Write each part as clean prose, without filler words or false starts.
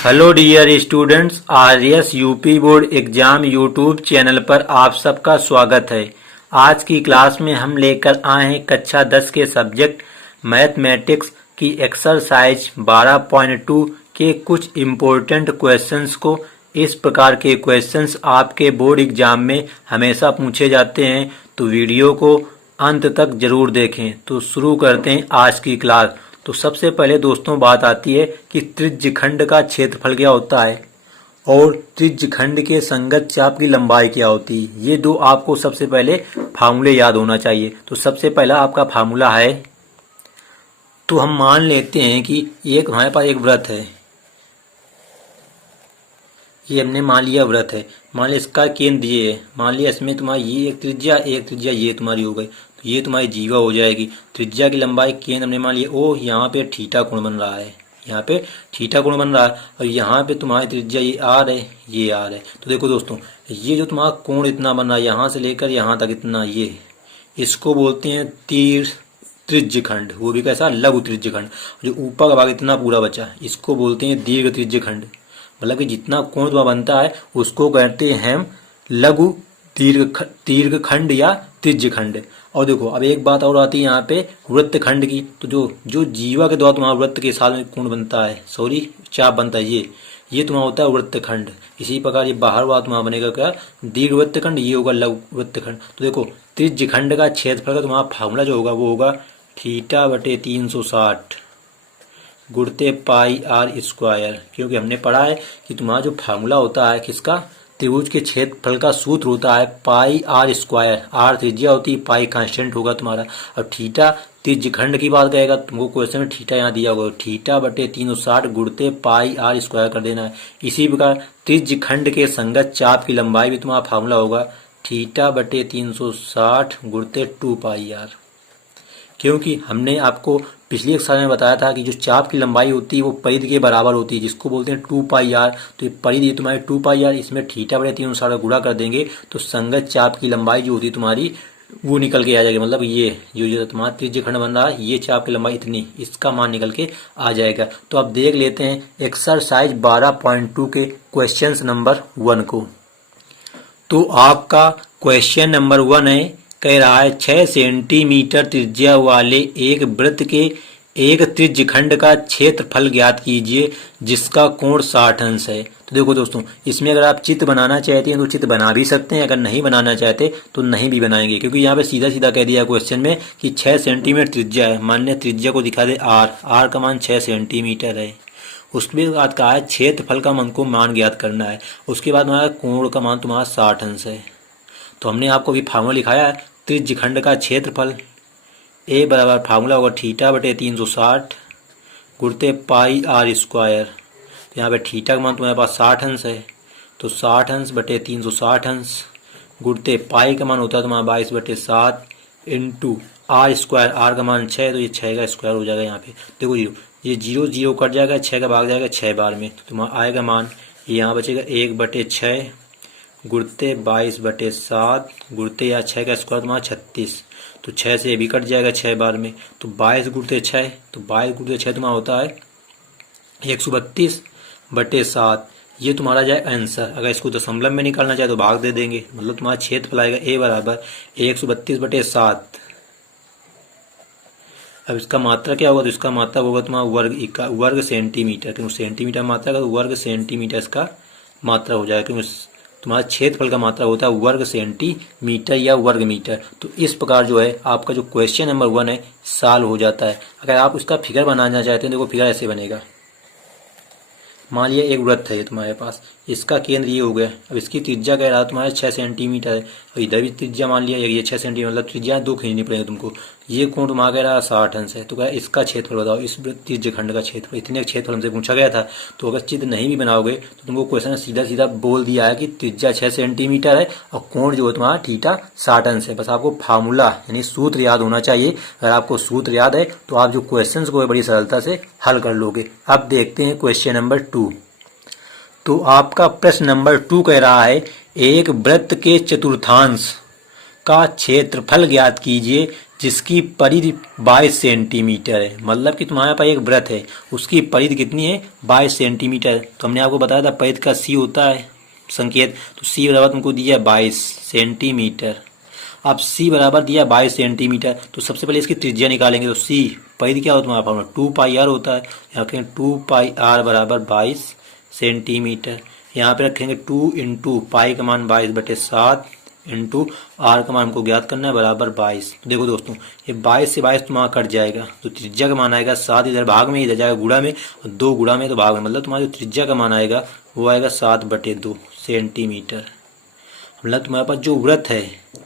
Hello dear students, RS UP board exam YouTube channel पर आप सबका स्वागत है। आज की क्लास में हम लेकर आए हैं कक्षा 10 के सब्जेक्ट मैथमेटिक्स की एक्सरसाइज 12.2 के कुछ इम्पोर्टेंट क्वेश्चंस को। इस प्रकार के क्वेश्चंस आपके बोर्ड एग्जाम में हमेशा पूछे जाते हैं, तो वीडियो को अंत तक जरूर देखें। तो शुरू करते हैं आज की क्लास। तो सबसे पहले दोस्तों बात आती है कि त्रिज्यखंड का क्षेत्रफल क्या होता है और त्रिज्यखंड के संगत चाप की लंबाई क्या होती है। ये दो आपको सबसे पहले फार्मूले याद होना चाहिए। तो सबसे पहला आपका फार्मूला है, तो हम मान लेते हैं कि एक हमारे पास एक वृत्त है, ये हमने मान लिया वृत्त है। मान लिया इसका केंद्र ये है, मान लिया इसमें तुम्हारी ये एक त्रिज्या ये तुम्हारी हो गई, तो ये तुम्हारी जीवा हो जाएगी। त्रिज्या की लंबाई केंद्र हमने मान लिया ओ, यहाँ पे थीटा कोण बन रहा है, यहाँ पे थीटा कोण बन रहा है, और यहाँ पे तुम्हारी त्रिज्या ये आर है, ये आर है। तो देखो दोस्तों, ये जो तुम्हारा कोण इतना बन रहा है यहाँ से लेकर यहाँ तक इतना, ये इसको बोलते हैं त्रिज्यखंड। वो भी कैसा, लघु त्रिज्यखंड। जो ऊपर का भाग इतना पूरा बचा इसको बोलते हैं दीर्घ त्रिज्यखंड। मतलब कि जितना कोण तुम्हारा बनता है उसको कहते हैं हम लघु दीर्घखंड या त्रिज्यखंड। और देखो अब एक बात और आती है यहाँ पे वृत्तखंड की। तो जो जीवा के द्वारा तुम्हारा वृत्त के साथ में कोण बनता है, चाप बनता है, ये तुम्हारा होता है वृत्तखंड। इसी प्रकार ये बाहर वाला तुम्हारा बनेगा क्या, दीर्घ वृत्तखंड, ये होगा लघु वृत्तखंड। तो देखो त्रिज्यखंड का क्षेत्रफल का तुम्हारा फार्मूला जो होगा वो होगा थीटा बटे 360 गुणते पाई आर स्क्वायर। क्योंकि हमने पढ़ा है कि तुम्हारा जो फार्मूला होता है किसका, त्रिभुज के क्षेत्रफल का सूत्र होता है पाई आर स्क्वायर। आर त्रिज्या होती है, पाई कांस्टेंट होगा तुम्हारा, और थीटा त्रिज्यखंड की बात करेगा। तुमको क्वेश्चन में थीटा यहाँ दिया होगा, थीटा बटे 360 गुणते पाई आर स्क्वायर कर देना है। इसी प्रकार त्रिज्यखंड के संगत चाप की लंबाई भी तुम्हारा फार्मूला होगा थीटा बटे 360 गुणते 2 पाई आर। क्योंकि हमने आपको पिछली कक्षा में बताया था कि जो चाप की लंबाई होती है वो परिधि के बराबर होती है, जिसको बोलते हैं 2 पाई आर। तो ये परिधि तुम्हारी 2 पाई आर, इसमें थीटा बटे 360 गुणा कर देंगे तो संगत चाप की लंबाई जो होती है तुम्हारी वो निकल के आ जाएगी। मतलब ये जो तुम्हारा त्रिज्यखंड बन रहा है, ये चाप की लंबाई इतनी, इसका मान निकल के आ जाएगा। तो अब देख लेते हैं एक्सरसाइज 12.2 के क्वेश्चन नंबर 1 को। तो आपका क्वेश्चन नंबर 1 है, कह रहा है 6 सेंटीमीटर त्रिज्या वाले एक वृत्त के एक त्रिज्यखंड का क्षेत्रफल ज्ञात कीजिए जिसका कोण 60 अंश है। तो देखो दोस्तों, इसमें अगर आप चित्र बनाना चाहते हैं तो चित्र बना भी सकते हैं, अगर नहीं बनाना चाहते तो नहीं भी बनाएंगे। क्योंकि यहाँ पे सीधा सीधा कह दिया क्वेश्चन में कि 6 सेंटीमीटर त्रिज्या है। मान्य त्रिज्या को दिखा दे आर का मान 6 सेंटीमीटर है। उसके बाद कहा है क्षेत्रफल का हमको मान ज्ञात करना है। उसके बाद हमारा कोण का मान तुम्हारा 60 अंश है। तो हमने आपको अभी फार्मूला लिखाया है त्रिज्यखंड का क्षेत्रफल, ए बराबर फार्मूला होगा थीटा बटे 360 गुणते पाई आर स्क्वायर। तो यहाँ पे थीटा का मान तुम्हारे पास 60 अंश है, तो 60 अंश बटे 360 अंश गुणते पाई का मान होता है तुम्हारा 22 बटे 7 इंटू आर स्क्वायर। आर का मान 6, तो ये 6 का स्क्वायर हो जाएगा। यहाँ पे देखो जीरो, ये जीरो जीरो कट जाएगा, 6 का भाग जाएगा 6 बार में, तो तुम्हारा आएगा मान यहाँ बचेगा 1 बटे 6 गुणते 22 बटे 7 गुणते या 6 का स्क्वायर तुम्हारा 36। तो 6 से भी कट जाएगा 6 बार में, तो 22 गुणते 6, तो 22 गुणते 6 तुम्हारा होता है 132 बटे 7। ये तुम्हारा जाए आंसर। अगर इसको दशमलव में निकालना चाहे तो भाग दे देंगे, मतलब तुम्हारा क्षेत्रफल आएगा ए बराबर 132 बटे 7। अब इसका मात्रा क्या होगा, तो इसका मात्रा होगा तुम्हारा वर्ग सेंटीमीटर। क्योंकि सेंटीमीटर मात्रा का तो वर्ग सेंटीमीटर इसका मात्रा हो जाएगा। क्योंकि तुम्हारा क्षेत्रफल का मात्रा होता है वर्ग सेंटीमीटर या वर्ग मीटर। तो इस प्रकार जो है आपका जो क्वेश्चन नंबर 1 है सॉल्व हो जाता है। अगर आप उसका फिगर बनाना चाहते हैं, देखो फिगर ऐसे बनेगा। मान लिया एक वृत्त है तुम्हारे पास, इसका केंद्र ये हो गया। अब इसकी त्रिज्या कह रहा तुम्हारे 6 सेंटीमीटर है, और इधर भी त्रिज्या मान लिया ये 6 सेंटीमीटर, मतलब त्रिज्या 2 खींचनी पड़ेगी तुमको। ये कोण तुम्हारा कह रहा 60 अंश है, तो क्या इसका क्षेत्रफल बताओ, इस त्रिज्यखंड का क्षेत्रफल। इतने क्षेत्रफल हमसे पूछा गया था। तो अगर चित्र नहीं भी बनाओगे तो तुमको क्वेश्चन सीधा सीधा बोल दिया है कि त्रिज्या 6 सेंटीमीटर है और कोण जो है तुम्हारा थीटा 60 अंश है। बस आपको फार्मूला यानी सूत्र याद होना चाहिए। अगर आपको सूत्र याद है तो आप जो क्वेश्चन को बड़ी सरलता से हल कर लोगे। अब देखते हैं क्वेश्चन नंबर 2। तो आपका प्रश्न नंबर 2 कह रहा है एक वृत्त के चतुर्थांश का क्षेत्रफल ज्ञात कीजिए जिसकी परिधि 22 सेंटीमीटर है। मतलब कि तुम्हारे पास एक वृत्त है, उसकी परिधि कितनी है, 22 सेंटीमीटर। तो हमने आपको बताया था परिधि का सी होता है संकेत, तो सी बराबर तुमको दिया 22 सेंटीमीटर। अब सी बराबर दिया 22 सेंटीमीटर, तो सबसे पहले इसकी त्रिज्या निकालेंगे। तो सी परिधि क्या होता है तुम्हारा फॉर्मूला 2 पाई आर होता है। यहाँ रखेंगे 2 पाई आर बराबर 22 सेंटीमीटर। यहाँ पे रखेंगे 2 इंटू पाई का मान 22/7 इंटू आर का मान हमको ज्ञात करना है बराबर 22। तो देखो दोस्तों, ये 22 से 22 तुम्हारा कट जाएगा, तो त्रिज्या का मान आएगा 7, इधर भाग में, इधर जाएगा गुणा में, और 2 गुणा में तो भाग में, मतलब तुम्हारा जो त्रिज्या का मान आएगा वो आएगा 7/2 सेंटीमीटर। मतलब तुम्हारे पास जो वृत्त है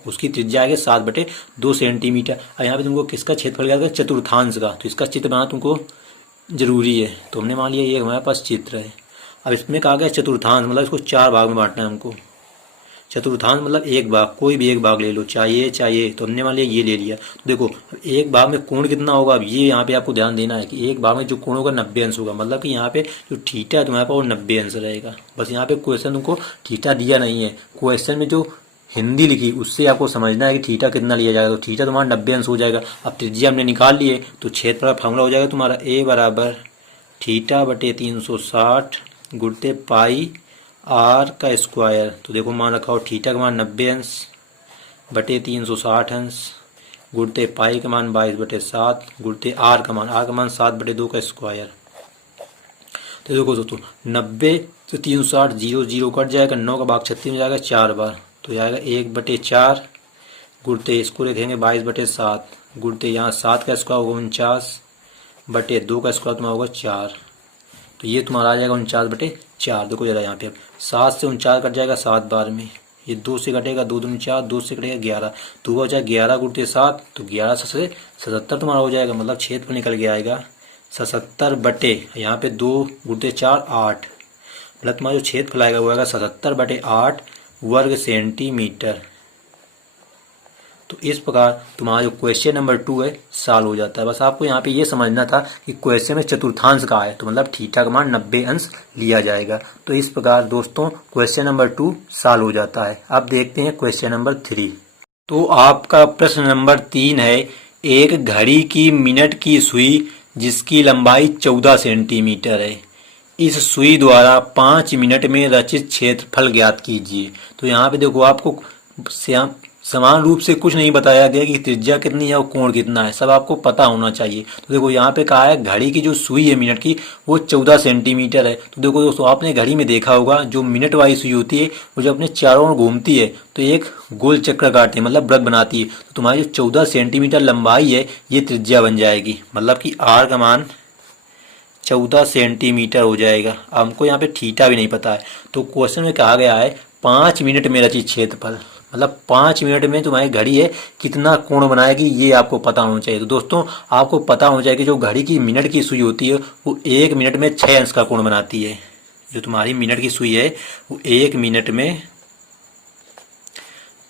उसकी त्रिज्या आएगी 7/2 सेंटीमीटर। और यहाँ पे तुमको किसका क्षेत्रफल क्या, चतुर्थांश का, तो इसका चित्र बनाना तुमको जरूरी है। तो हमने मान लिया ये हमारे पास चित्र है। अब इसमें कहा गया चतुर्थांश, मतलब इसको 4 भाग में बांटना है हमको। चतुर्थांश मतलब एक भाग, कोई भी एक भाग ले लो, चाहिए तो हमने मान लिया ये ले लिया। तो देखो एक भाग में कोण कितना होगा, अब ये यहाँ पे आपको ध्यान देना है कि एक भाग में जो कोण होगा 90 अंश होगा। मतलब कि यहाँ पे जो थीटा है तुम्हारे पास वो 90 अंश रहेगा। बस यहाँ पे क्वेश्चन तुमको थीटा दिया नहीं है, क्वेश्चन में जो हिंदी लिखी उससे आपको समझना है कि थीटा कितना लिया जाएगा। तो थीटा तुम्हारा 90 अंश हो जाएगा। अब त्रिज्या हमने निकाल लिए, तो क्षेत्रफल का फॉर्मूला हो जाएगा तुम्हारा ए बराबर θ/360 गुणित पाई आर का स्क्वायर। तो देखो मान रखा हो थीटा का मान 90 अंश बटे 360 अंश गुणित पाई का मान 22/7 गुणित आर का मान 7/2 का स्क्वायर। तो देखो दोस्तों 90 से 360 जीरो जीरो कट जाएगा, 9 का भाग 36 में जाएगा 4 बार, तो ये आएगा 1/4 गुणित इसको लिखेंगे 22/7 गुणित यहाँ 7 का स्क्वायर होगा 49/2 का स्क्वायर तुम्हारा होगा 4। तो ये तुम्हारा आ जाएगा 49/4। देखो जरा यहाँ पे अब 7 से 49 कट जाएगा 7 बार में, ये 2 से कटेगा 2 दूनी 4, 2 से कटेगा 11, 2 हो जाएगा 11 गुणित 7, तो 11 से 77 तुम्हारा हो जाएगा। मतलब क्षेत्रफल निकल के आएगा 77 बटे यहाँ पे 2 गुणित 4 8, मतलब तुम्हारा जो क्षेत्रफल आएगा वो आएगा 77/8 वर्ग सेंटीमीटर। तो इस प्रकार तुम्हारा जो क्वेश्चन नंबर 2 है सॉल्व हो जाता है। बस आपको यहाँ पे ये समझना था कि क्वेश्चन में चतुर्थांश का है, तो मतलब थीटा का मान 90 अंश लिया जाएगा। तो इस प्रकार दोस्तों क्वेश्चन नंबर 2 सॉल्व हो जाता है। अब देखते हैं क्वेश्चन नंबर 3। तो आपका प्रश्न नंबर 3 है, एक घड़ी की मिनट की सुई जिसकी लंबाई 14 सेंटीमीटर है, इस सुई द्वारा 5 मिनट में रचित क्षेत्रफल ज्ञात कीजिए। तो यहाँ पे देखो आपको समान रूप से कुछ नहीं बताया गया कि त्रिज्या कितनी है और कोण कितना है, सब आपको पता होना चाहिए। तो देखो यहाँ पे कहा है घड़ी की जो सुई है मिनट की वो 14 सेंटीमीटर है। तो देखो दोस्तों आपने घड़ी में देखा होगा जो मिनट वाली सुई होती है वो जब अपने चारों ओर घूमती है तो एक गोल चक्र काटती है, मतलब वृत्त बनाती है। तो तुम्हारी जो 14 सेंटीमीटर लंबाई है ये त्रिज्या बन जाएगी, मतलब कि आर का मान 14 सेंटीमीटर हो जाएगा। हमको यहाँ पे थीटा भी नहीं पता है, तो क्वेश्चन में कहा गया है 5 मिनट में रचित क्षेत्रफल, मतलब 5 मिनट में तुम्हारी घड़ी है कितना कोण बनाएगी ये आपको पता होना चाहिए। तो दोस्तों आपको पता होना चाहिए कि जो घड़ी की मिनट की सुई होती है वो 1 मिनट में 6 अंश का कोण बनाती है। जो तुम्हारी मिनट की सुई है वो 1 मिनट में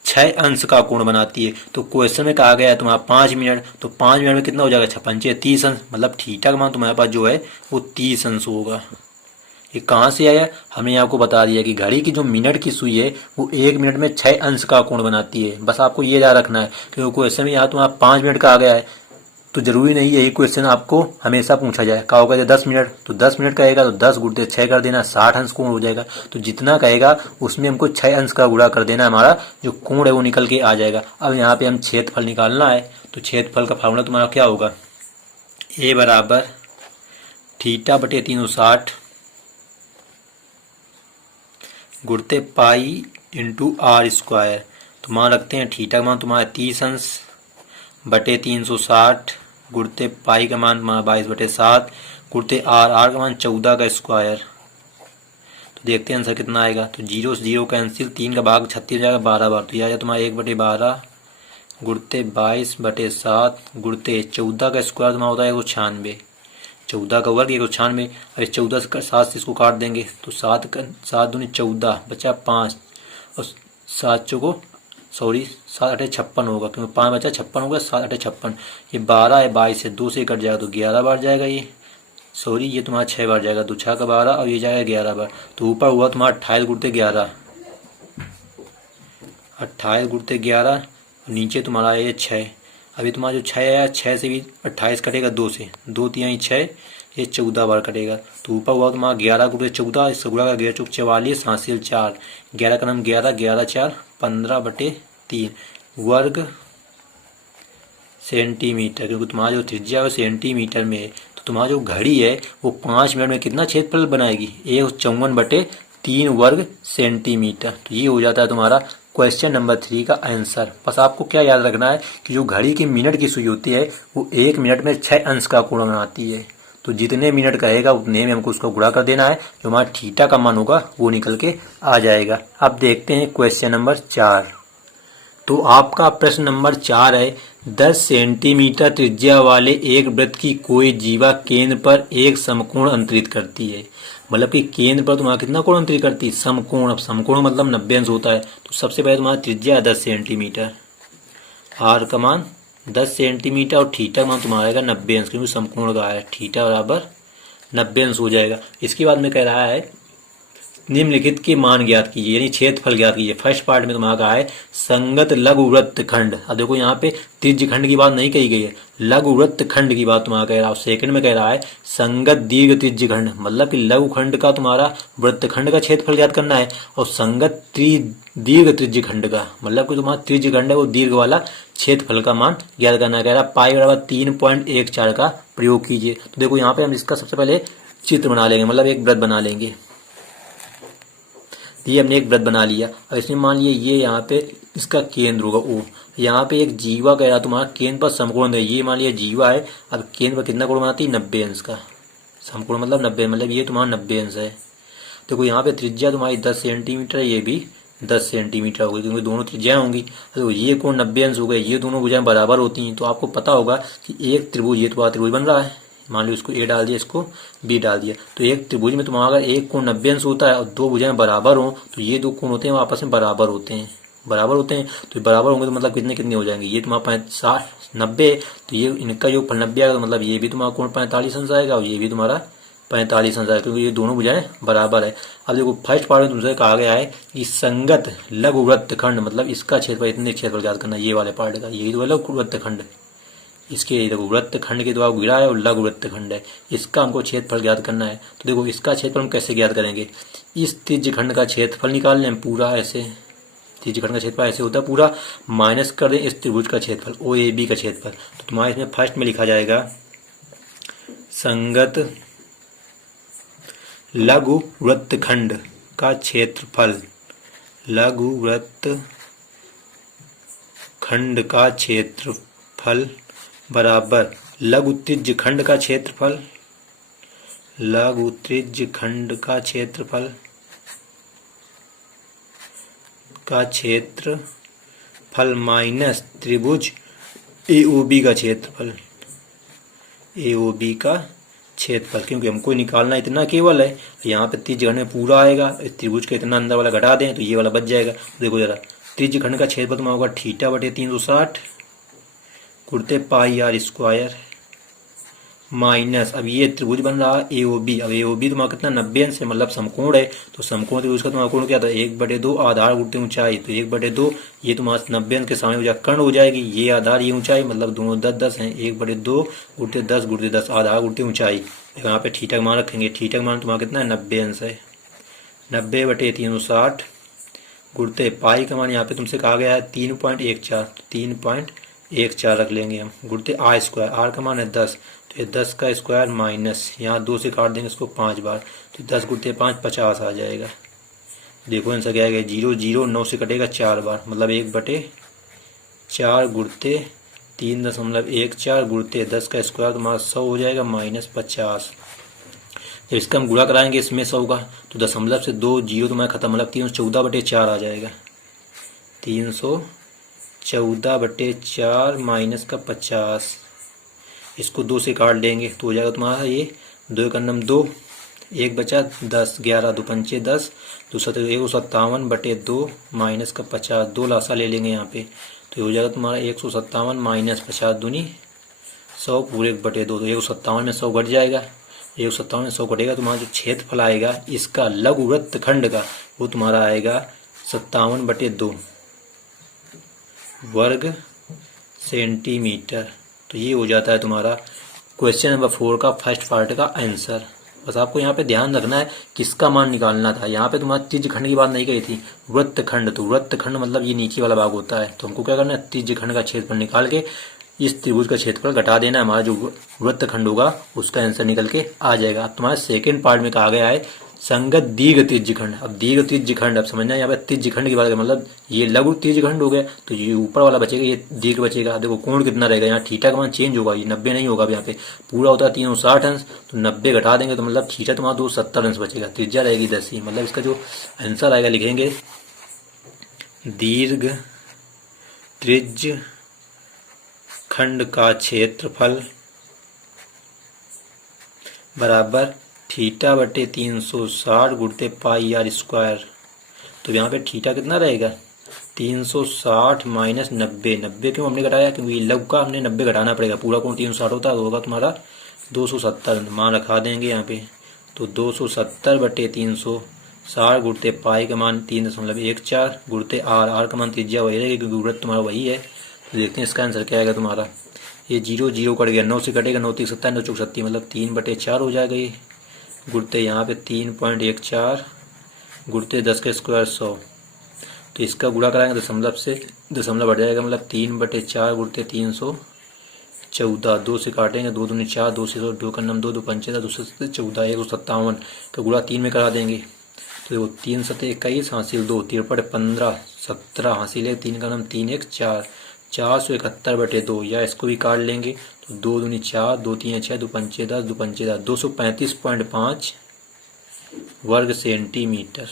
6 अंश का कोण बनाती है। तो क्वेश्चन में कहा गया है तुम्हारा 5 मिनट, तो 5 मिनट में कितना हो जाएगा 6×5 30 अंश, मतलब थीटा का मान तुम्हारे पास जो है वो 30 अंश होगा। ये कहाँ से आया, हमने आपको बता दिया कि घड़ी की जो मिनट की सुई है वो 1 मिनट में 6 अंश का कोण बनाती है। बस आपको ये याद रखना है क्योंकि क्वेश्चन में यहाँ तुम्हारा 5 मिनट का आ गया है, तो जरूरी नहीं यही क्वेश्चन आपको हमेशा पूछा जाए। कहा होगा 10 मिनट, तो 10 मिनट कहेगा तो 10 गुणित 6 कर देना, 60 अंश कोण हो जाएगा। तो जितना कहेगा उसमें हमको 6 अंश का गुणा कर देना, हमारा जो कोण है वो निकल के आ जाएगा। अब यहाँ पे हम क्षेत्रफल निकालना है, तो क्षेत्रफल का फार्मूला तुम्हारा क्या होगा, ए बराबर θ/360 गुणित पाई इंटू आर स्क्वायर। तो मान रखते हैं थीटा का मान तुम्हारा 30 अंश बटे 360 गुणित पाई का मान 22/7 गुणित आर का मान 14 का स्क्वायर। तो देखते हैं आंसर कितना आएगा। तो 0 से 0 कैंसिल, 3 का भाग 36 हो जाएगा 12 बार, तो यह आ जाएगा तुम्हारा 1/12 गुणित 22/7 गुणित 14 का स्क्वायर तुम्हारा होता है 196, 14 का वर्ग 196। अब 14 से 7 से इसको काट देंगे तो 7 दूनी 14 बचा 5 और 7 चौको 7 8 56 होगा, क्योंकि 5 बचा 56 होगा, 7 8 56, ये 12 है 22 से 2 से कट जाएगा तो 11 बार जाएगा ये तुम्हारा 6 बार जाएगा, 2 6 का 12 और ये जाएगा 11 बार। तो ऊपर हुआ तुम्हारा 28 गुणित 11, 28 गुणित 11, नीचे तुम्हारा ये 6 अभी तुम्हारा जो 6 आया, 6 से भी 28 कटेगा 2 से, 2 तिहाई 6, ये 14 बार कटेगा। तो ऊपर हुआ तुम्हारा 11 गुणे 14, इससे गुणा का 11 चौक 44, हासिल 4, 11 का नाम 11, 11 4 15/3 वर्ग सेंटीमीटर, क्योंकि तुम्हारा जो त्रिज्या है सेंटीमीटर में है। तो तुम्हारा जो घड़ी है वो 5 मिनट में कितना क्षेत्रफल बनाएगी, 154/3 वर्ग सेंटीमीटर। तो ये हो जाता है तुम्हारा क्वेश्चन नंबर 3 का आंसर। बस आपको क्या याद रखना है कि जो घड़ी की मिनट की सुई होती है वो 1 मिनट में 6 अंश का कोण बनाती है। तो जितने मिनट कहेगा उतने में हमको उसको गुणा कर देना है, जो हमारा थीटा का मान होगा वो निकल के आ जाएगा। अब देखते हैं क्वेश्चन नंबर 4। तो आपका प्रश्न नंबर 4 है, 10 सेंटीमीटर त्रिज्या वाले एक वृत्त की कोई जीवा केंद्र पर एक समकोण अंतरित करती है। मतलब कि केंद्र पर तुम्हारा कितना कोण अंतरित करती है, समकोण। अब समकोण मतलब 90 अंश होता है। तो सबसे पहले तुम्हारा त्रिज्या है 10 सेंटीमीटर, आर का मान 10 सेंटीमीटर और थीटा का मान तुम्हारा आएगा 90 अंश, क्योंकि समकोण का है, थीटा बराबर 90 अंश हो जाएगा। इसके बाद में कह रहा है निम्नलिखित के मान ज्ञात कीजिए, यानी क्षेत्रफल ज्ञात कीजिए। फर्स्ट पार्ट में तुम्हारा कहा है संगत लघु वृत्त खंड। अब देखो यहाँ पे त्रिज्य खंड की बात नहीं कही गई है, लघु वृत्त खंड की बात तुम्हारा कह रहा है। सेकंड में कह रहा है संगत दीर्घ त्रिज्य खंड, मतलब कि लघु खंड का तुम्हारा वृत्त खंड का क्षेत्रफल ज्ञात करना है, और संगत दीर्घ त्रिज्य खंड का, मतलब कि तुम्हारा त्रिज्य खंड है वो दीर्घ वाला क्षेत्रफल का मान ज्ञात करना है। कह रहा पाई बराबर 3.14 का प्रयोग कीजिए। तो देखो यहाँ पे हम इसका सबसे पहले चित्र बना लेंगे, मतलब एक वृत्त बना लेंगे। ये हमने एक वृत्त बना लिया, और इसमें मान लिया ये यहाँ पे इसका केंद्र होगा O। यहाँ पे एक जीवा कह रहा तुम्हारा केंद्र पर समकोण है, ये मान लिया जीवा है। अब केंद्र पर कितना कोण बनाती है, 90 अंश का। समकोण मतलब 90, मतलब ये तुम्हारा 90 अंश है। देखो यहाँ पे त्रिज्या तुम्हारी 10 सेंटीमीटर है, ये भी 10 सेंटीमीटर होगी, क्योंकि दोनों त्रिज्याएं होंगी। तो ये कोण 90 अंश हो गए, ये दोनों भुजाएं बराबर होती हैं। तो आपको पता होगा कि एक त्रिभुज, ये तुम्हारा त्रिभुज बन रहा है, मान लो इसको ए डाल दिया, इसको बी डाल दिया। तो एक त्रिभुज में तुम्हारा अगर एक कोण 90 अंश होता है और दो भुजाएं बराबर हो, तो ये दो कोण होते हैं वो आपस में बराबर होते हैं, बराबर होते हैं। तो बराबर होंगे तो मतलब कितने कितने हो जाएंगे, ये तुम्हारा 90, तो ये इनका जो 90 आएगा, तो मतलब ये भी तुम्हारा कोण 45 अंश आएगा और ये भी तुम्हारा 45 अंश आएगा, क्योंकि ये दोनों भुजाएं बराबर है। अब देखो फर्स्ट पार्ट में तुमसे कहा गया है कि संगत लघु वृत्त खंड, मतलब इसका क्षेत्रफल, इतने क्षेत्रफल याद करना, ये वाले पार्ट का, यही तो लघु वृत्त खंड। इसके देखो वृत्त खंड के द्वारा घिरा है और लघु वृत्त खंड है, इसका हमको क्षेत्रफल ज्ञात करना है। तो देखो इसका क्षेत्रफल हम कैसे ज्ञात करेंगे, इस त्रिज्य खंड का क्षेत्रफल निकाल लें पूरा, ऐसे त्रिज्य खंड का क्षेत्रफल ऐसे होता है पूरा, माइनस कर दें इस त्रिभुज का क्षेत्रफल OAB का क्षेत्रफल। तो तुम्हारे इसमें फर्स्ट में लिखा जाएगा संगत लघु वृत्त खंड का क्षेत्रफल, लघु वृत्त खंड का क्षेत्रफल बराबर लघु त्रिज्य खंड का क्षेत्रफल, लघु त्रिज्य खंड का क्षेत्रफल माइनस त्रिभुज AOB का क्षेत्रफल, AOB का क्षेत्रफल, क्योंकि हमको निकालना इतना केवल है। यहाँ पे त्रिज्य खंड में पूरा आएगा, इस त्रिभुज के इतना अंदर वाला घटा दें तो ये वाला बच जाएगा। देखो जरा त्रिज्य खंड का क्षेत्रफल तुम्हारा होगा θ/360 कुर्ते पाई r स्क्वायर माइनस, अब ये त्रिभुज बन रहा है AOB। अब AOB तुम्हारा कितना 90 अंश है, मतलब समकोण है। तो समकोण त्रिभुज का तुम्हारा कोण क्या था, 1/2 आधार गुणित ऊंचाई। तो 1/2 ये तुम्हारा 90 अंश के सामने हो जाए कर्ण हो जाएगी, ये आधार ये ऊंचाई, मतलब दोनों 10-10 हैं। 1/2 गुणित 10 गुणित 10 आधार गुणित ऊंचाई। यहाँ पे थीटा का मान रखेंगे, थीटा का मान तुम्हारा कितना है, 90 अंश है। 90/360 गुणित पाई का मान यहाँ पे तुमसे कहा गया है 3.14, 3.14 रख लेंगे हम, गुणित r स्क्वायर, r का मान है 10, तो ये 10 का स्क्वायर माइनस यहाँ 2 से काट देंगे इसको 5 बार, तो 10 गुणित 5 50 आ जाएगा। देखो आंसर क्या आएगा, 0 0 9 से कटेगा 4 बार, मतलब 1/4 गुणित 3.14 गुणित 10 का स्क्वायर तुम्हारा 100 हो जाएगा माइनस 50। जब इसका हम गुणा कराएंगे इसमें 100 का, तो दशमलव से 2 जीरो तुम्हारा खत्म, मतलब 314/4 आ जाएगा। 314/4 माइनस का 50, इसको 2 से काट देंगे तो हो जाएगा तुम्हारा ये 2 का नम 2, 1 बचा 10, 11 2 पंचे 10, 157/2 माइनस का 50, 2 लासा ले लेंगे यहाँ पे, तो हो जाएगा तुम्हारा 157 माइनस 50 दूनी 100 पूरे 1/2, तो 157 में 100 घट जाएगा। 157 में 100 घटेगा, तुम्हारा जो क्षेत्रफल आएगा इसका लघु वृत्त खंड का, वो तुम्हारा आएगा 57/2 वर्ग सेंटीमीटर। तो ये हो जाता है तुम्हारा क्वेश्चन नंबर 4 का फर्स्ट पार्ट का आंसर। बस आपको यहाँ पे ध्यान रखना है किसका मान निकालना था। यहाँ पे तुम्हारा त्रिज्यखंड की बात नहीं कही थी, वृत्तखंड। तो वृत्तखंड मतलब ये नीचे वाला भाग होता है। तो हमको क्या करना है, त्रिज्यखंड का क्षेत्रफल निकाल के इस त्रिभुज का क्षेत्रफल घटा देना। हमारा जो वृत्तखंड होगा उसका आंसर निकल के आ जाएगा। अब तुम्हारे सेकेंड पार्ट में कहा गया है संगत दीर्घ त्रिज्यखंड। अब दीर्घ त्रिज्यखंड, अब समझना यहाँ पे त्रिज्यखंड की बात है, मतलब ये लघु त्रिज्यखंड हो गया। तो ये ऊपर वाला बचेगा, ये दीर्घ बचेगा। देखो कोण कितना रहेगा, यहाँ थीटा का मान चेंज होगा, ये 90 नहीं होगा। अब यहाँ पे पूरा होता है 360 अंश, तो 90 घटा देंगे तो मतलब थीटा तुम्हारा 270 अंश बचेगा। त्रिज्या रहेगी 10 ही। मतलब इसका जो आंसर आएगा लिखेंगे दीर्घ त्रिज्य खंड का क्षेत्रफल बराबर थीटा बटे 360 गुणते पाई आर स्क्वायर। तो यहाँ पे थीटा कितना रहेगा, 360 माइनस 90। 90 क्यों हमने घटाया, क्योंकि लघु का हमने 90 घटाना पड़ेगा। पूरा कोण 360 होता है, तो होगा तुम्हारा 270। मान रखा देंगे यहाँ पे। तो 270 बटे 360 गुणते पाई का मान 3.14 गुणते आर। आर का मान त्रिज्या वही रहेगी क्योंकि वृत्त तुम्हारा वही है। तो देखते हैं इसका आंसर क्या आएगा तुम्हारा। ये 0 0 कट गया, 9 से कटेगा, 9 3 70, 9 चौक 30, मतलब 3/4 हो जाएगा ये। गुणते यहाँ पे 3.14 गुणते 10 का स्क्वायर 100। तो इसका गुणा कराएंगे दशमलव से, दशमलव बढ़ जाएगा, मतलब 3/4 गुणते 314। 2 से काटेंगे, 2 दूनी 4, 2 से 2 का नम 2, 2 पंचे 2 से 14, 157 का गुणा 3 में करा देंगे। तो देखो 3 7 21 हासिल 2, 3 15 17 हासिल है, 3 का नम 3 1 4, 471 बटे 2, या इसको भी काट लेंगे। तो 2 दूनी 4, 2 3 6, 2 पंचे 10, 2 पंचे 10, 235.5 वर्ग सेंटीमीटर।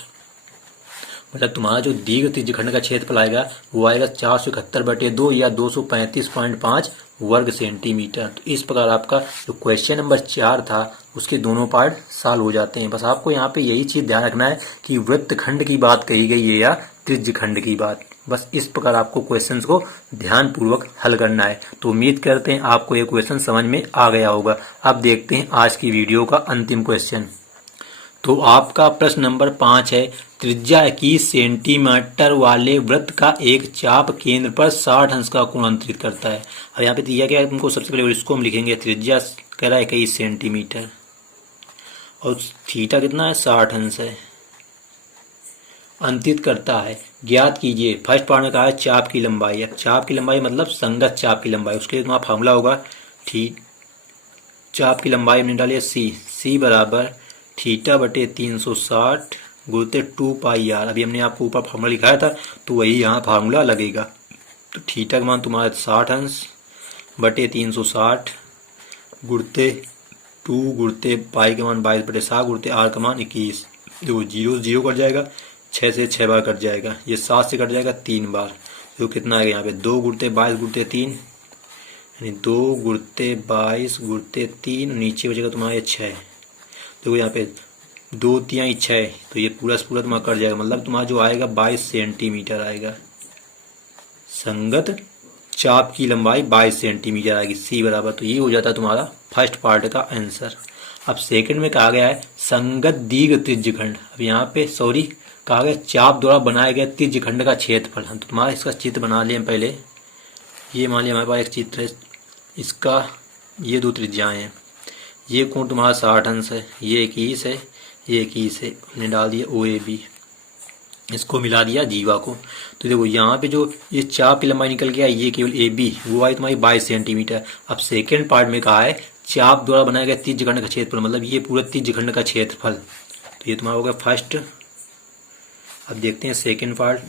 मतलब तुम्हारा जो दीर्घ त्रिज्यखंड का क्षेत्रफल आएगा वो आएगा 471 बटे 2 या 235.5 वर्ग सेंटीमीटर। तो इस प्रकार आपका जो क्वेश्चन नंबर 4 था उसके दोनों पार्ट सॉल्व हो जाते हैं। बस आपको यहाँ पे यही चीज ध्यान रखना है कि वृत्तखंड की बात कही गई है या त्रिज्यखंड की बात। बस इस प्रकार आपको क्वेश्चंस को ध्यानपूर्वक हल करना है। तो उम्मीद करते हैं आपको ये क्वेश्चन समझ में आ गया होगा। अब देखते हैं आज की वीडियो का अंतिम क्वेश्चन। तो आपका प्रश्न नंबर 5 है, त्रिज्या 21 सेंटीमीटर वाले वृत्त का एक चाप केंद्र पर 60 अंश का कोण अंतरित करता है। अब यहाँ पे दिया गया है तुमको, सबसे पहले इसको हम लिखेंगे। त्रिज्या कह रहा है 21 सेंटीमीटर और थीटा कितना है, 60 अंश है। अंतरित करता है, ज्ञात कीजिए। फर्स्ट पार्ट में कहा है चाप की लंबाई। अब चाप की लंबाई मतलब संगत चाप की लंबाई, उसके लिए तुम्हारा फार्मूला होगा चाप की लंबाई हमने डाली है सी बराबर थीटा बटे 360 गुणते 2 पाई आर। अभी हमने आपको ऊपर फार्मूला लिखाया था तो वही यहाँ फार्मूला लगेगा। तो थीटा का मान तुम्हारा 60 अंश बटे 360 गुणते 2 गुणते पाई का मान 22 बटे 7 गुणते आर का मान 21। देखो 0 0 कट जाएगा, 6 से 6 बार कट जाएगा, ये 7 से कट जाएगा 3 बार। तो कितना आएगा यहाँ पे 2 गुणते 22 गुणते 3, यानी 2 गुणते 22 गुणते 3, नीचे बचेगा तुम्हारा 6। देखो यहाँ पे 2 3 6, तो ये पूरा से पूरा तुम्हारा कट जाएगा। मतलब तुम्हारा जो आएगा 22 सेंटीमीटर आएगा। संगत चाप की लंबाई 22 सेंटीमीटर आएगी, सी बराबर। तो ये हो जाता है तुम्हारा फर्स्ट पार्ट का आंसर। अब सेकंड में कहा गया है संगत दीर्घ त्रिज्यखंड। अब यहाँ पे सॉरी कहा गया चाप द्वारा बनाए गए त्रिज्यखंड का क्षेत्रफल। हम तो तुम्हारा इसका चित्र बना लिए पहले। ये मान लिया हमारे पास एक चित्र है, इसका ये 2 त्रिज्याएं हैं। ये कोण तुम्हारा 60 अंश है, ये 21 है, ये 21 है। हमने डाल दिया OAB, इसको मिला दिया जीवा को। तो देखो यहाँ पे जो ये चाप की लंबाई निकल गया, ये केवल AB, वो आई तुम्हारी 22 सेंटीमीटर। अब सेकेंड पार्ट में कहा है चाप द्वारा बनाया गया त्रिज्यखंड का क्षेत्रफल, मतलब ये पूरा त्रिज्यखंड का क्षेत्रफल। तो ये तुम्हारा होगा फर्स्ट। अब देखते हैं सेकेंड पार्ट।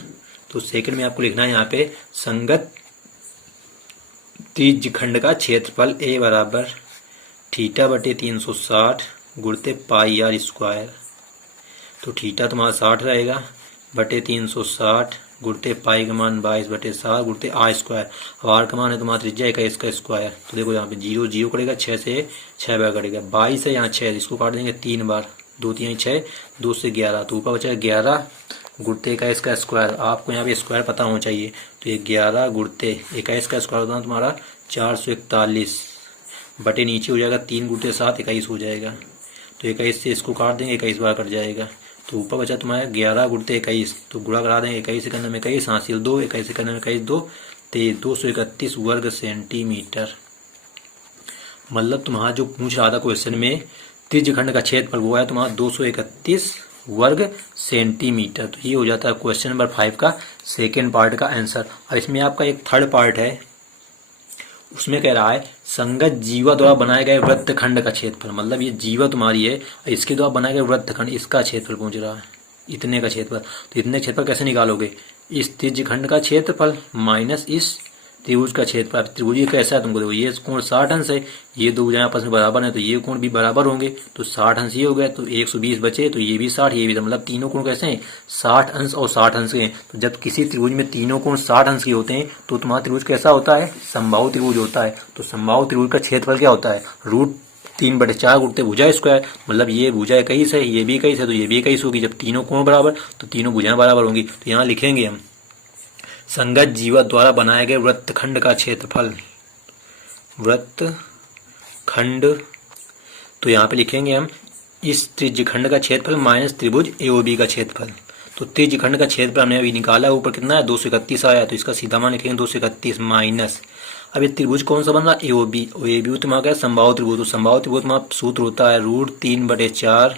तो सेकेंड में आपको लिखना है यहाँ पे संगत त्रिज्यखंड का क्षेत्रफल A बराबर थीटा बटे 360 गुणते पाई आर स्क्वायर। तो थीटा तुम्हारा 60 रहेगा बटे 360 गुणते पाई का मान 22 बटे 7 गुणते आर स्क्वायर। अब आर का मान है तुम्हारा त्रिज्या 21 का स्क्वायर। तो देखो यहाँ पे 0 0 करेगा, 6 से 6 बार करेगा, 22 है यहाँ 6, इसको काट देंगे 3 बार, 2 3 6, 2 से 11, तो ऊपर बचा 11 गुणते 21 का स्क्वायर। आपको यहाँ पे स्क्वायर पता होना चाहिए। तो ये 11 गुणते 21 का स्क्वायर होता है तुम्हारा 441 बटे नीचे हो जाएगा 3 गुणते 7 21 हो जाएगा। तो 21 से इसको काट देंगे, 21 बार कट जाएगा। तो ऊपर बचा तुम्हारा 11 गुणते 21, तो गुणा करा देंगे 21 से करने में 21 हासिल 2, 21 से करने में 21 2, 231 वर्ग सेंटीमीटर। मतलब तुम्हारा जो पूछ रहा था क्वेश्चन में त्रिज्यखंड का क्षेत्रफल वो है तुम्हारा 231 वर्ग सेंटीमीटर। तो ये हो जाता है क्वेश्चन नंबर 5 का सेकेंड पार्ट का आंसर। अब इसमें आपका एक थर्ड पार्ट है, उसमें कह रहा है संगत जीवा द्वारा बनाए गए वृत्तखंड का क्षेत्रफल। मतलब ये जीवा तुम्हारी है, इसके द्वारा बनाए गए वृत्तखंड, इसका क्षेत्रफल पूछ रहा है, इतने का क्षेत्रफल। तो इतने क्षेत्रफल कैसे निकालोगे? इस त्रिज्यखंड का क्षेत्रफल माइनस इस त्रिभुज का क्षेत्रफल। त्रिभुज ये कैसा है तुमको देखो, ये कोण 60 अंश है, ये दो भुजाएं आपस में बराबर है तो ये कोण भी बराबर होंगे, तो 60 अंश ये हो गया, तो 120 बचे, तो ये भी 60 ये भी, मतलब तीनों कोण कैसे हैं? 60 अंश और 60 अंश के हैं। तो जब किसी त्रिभुज में तीनों कोण 60 अंश के होते हैं तो तुम्हारा त्रिभुज कैसा होता है? समबाहु त्रिभुज होता है। तो समबाहु त्रिभुज का क्षेत्रफल क्या होता है? √3/4 गुणित भुजा स्क्वायर। मतलब ये भुजा 21 है, ये भी 21 है, तो ये भी 21 होगी। जब तीनों कोण बराबर तो तीनों भुजाएं बराबर होंगी। तो यहाँ लिखेंगे हम संगत जीवा द्वारा बनाए गए वृत्तखंड का क्षेत्रफल, वृत्तखंड। तो यहाँ पे लिखेंगे हम इस त्रिज्यखंड का क्षेत्रफल माइनस त्रिभुज एओबी का क्षेत्रफल। तो त्रिज्यखंड का क्षेत्रफल हमने अभी निकाला, ऊपर कितना है? 231 आया, तो इसका सीधा मान लिखेंगे 231 माइनस। अब ये त्रिभुज कौन सा बन रहा? एओबी। और एबी तुम्हारा क्या है? समबाहु त्रिभुज। तो समबाहु त्रिभुज तुम्हारा सूत्र होता है √3/4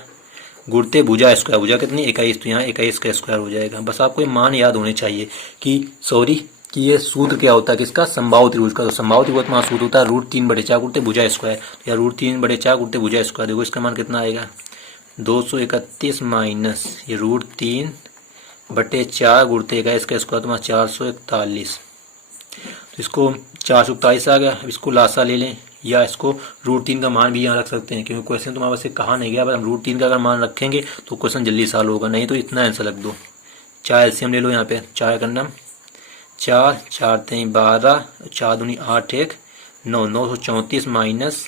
गुणित भुजा स्क्वायर। भुजा कितनी? 21, तो यहाँ 21 का स्क्वायर हो जाएगा। बस आपको ये मान याद होने चाहिए कि ये सूत्र क्या होता है किसका? समबाहु त्रिभुज का। तो समबाहु त्रिभुज में सूत्र होता है √3/4 गुणित भुजा स्क्वायर, या √3/4 गुणित भुजा स्क्वायर। देखो इसका मान कितना आएगा? 231 माइनस ये √3/4 गुणित 21 का स्क्वायर तुम्हारा 441। तो इसको 441 आ गया। अब इसको लासा ले लें, या इसको √3 का मान भी यहाँ रख सकते हैं, क्योंकि क्वेश्चन तुम्हारे वैसे कहा नहीं गया, पर हम √3 का अगर मान रखेंगे तो क्वेश्चन जल्दी सॉल्व होगा। नहीं तो इतना आंसर रख दो। 4 एलसीएम ले लो, यहाँ पे 4 करना, 4 4 3 12, 4 दूनी 8 1 9, 934 माइनस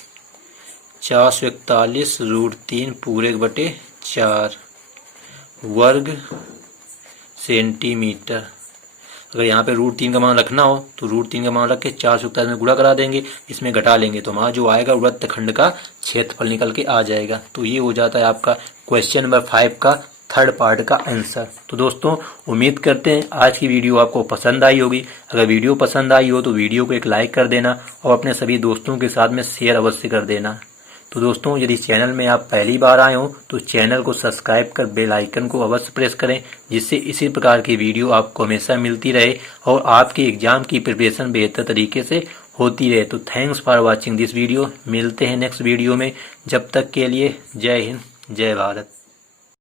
441 √3 वर्ग सेंटीमीटर। अगर यहाँ पे √3 का मान रखना हो तो √3 का मान रख के 441 में गुणा करा देंगे, इसमें घटा लेंगे तो हमारा जो आएगा वृत्तखंड का क्षेत्रफल निकल के आ जाएगा। तो ये हो जाता है आपका क्वेश्चन नंबर 5 का थर्ड पार्ट का आंसर। तो दोस्तों उम्मीद करते हैं आज की वीडियो आपको पसंद आई होगी। अगर वीडियो पसंद आई हो तो वीडियो को एक लाइक कर देना और अपने सभी दोस्तों के साथ में शेयर अवश्य कर देना। तो दोस्तों यदि चैनल में आप पहली बार आए हो तो चैनल को सब्सक्राइब कर बेल आइकन को अवश्य प्रेस करें, जिससे इसी प्रकार की वीडियो आपको हमेशा मिलती रहे और आपके एग्जाम की प्रिपरेशन बेहतर तरीके से होती रहे। तो thanks for watching this video. मिलते हैं नेक्स्ट वीडियो में, जब तक के लिए जय हिंद जय भारत।